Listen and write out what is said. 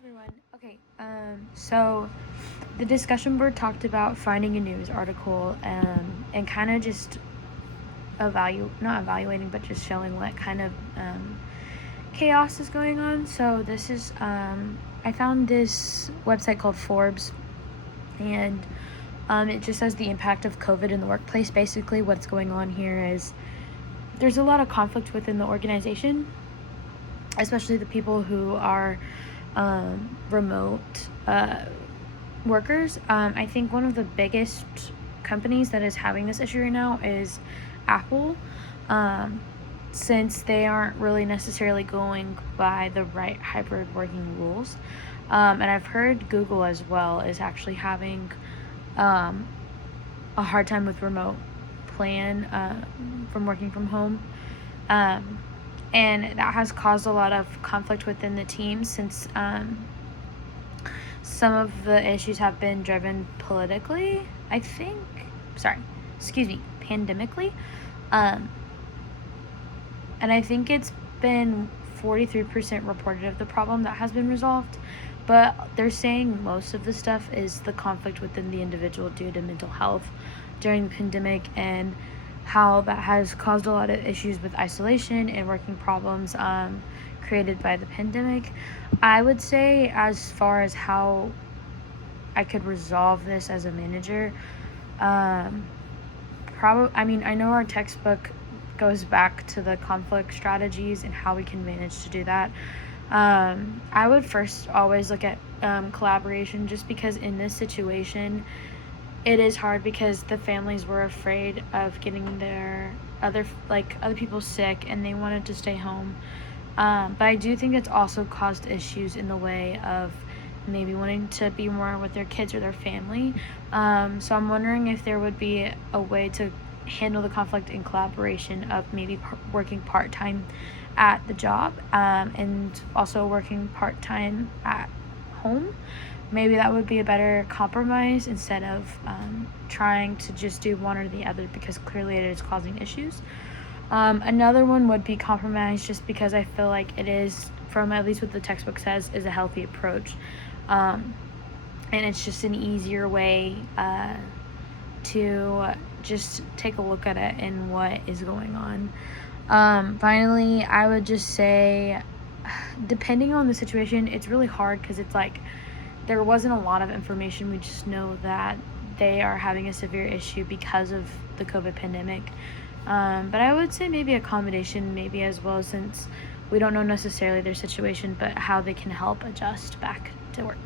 Everyone. Okay, so the discussion board talked about finding a news article and kind of just not evaluating, but just showing what kind of chaos is going on. So this is, I found this website called Forbes, and it just says the impact of COVID in the workplace. Basically, what's going on here is there's a lot of conflict within the organization, especially the people who are remote workers. I think one of the biggest companies that is having this issue right now is Apple, since they aren't really necessarily going by the right hybrid working rules. And I've heard Google as well is actually having a hard time with remote plan from working from home. And that has caused a lot of conflict within the team since some of the issues have been driven politically, pandemically. And I think it's been 43% reported of the problem that has been resolved, but they're saying most of the stuff is the conflict within the individual due to mental health during the pandemic, and how that has caused a lot of issues with isolation and working problems created by the pandemic. I would say, as far as how I could resolve this as a manager, I know our textbook goes back to the conflict strategies and how we can manage to do that. I would first always look at collaboration, just because in this situation it is hard because the families were afraid of getting their other people sick and they wanted to stay home. But I do think it's also caused issues in the way of maybe wanting to be more with their kids or their family. So I'm wondering if there would be a way to handle the conflict in collaboration of maybe working part-time at the job, and also working part-time at home. Maybe that would be a better compromise instead of trying to just do one or the other, because clearly it is causing issues. Another one would be compromise, just because I feel like it is, from at least what the textbook says, is a healthy approach. And it's just an easier way to just take a look at it and what is going on. Finally, I would just say, depending on the situation, it's really hard because it's like there wasn't a lot of information. We just know that they are having a severe issue because of the COVID pandemic. But I would say maybe accommodation, maybe as well, since we don't know necessarily their situation, but how they can help adjust back to work.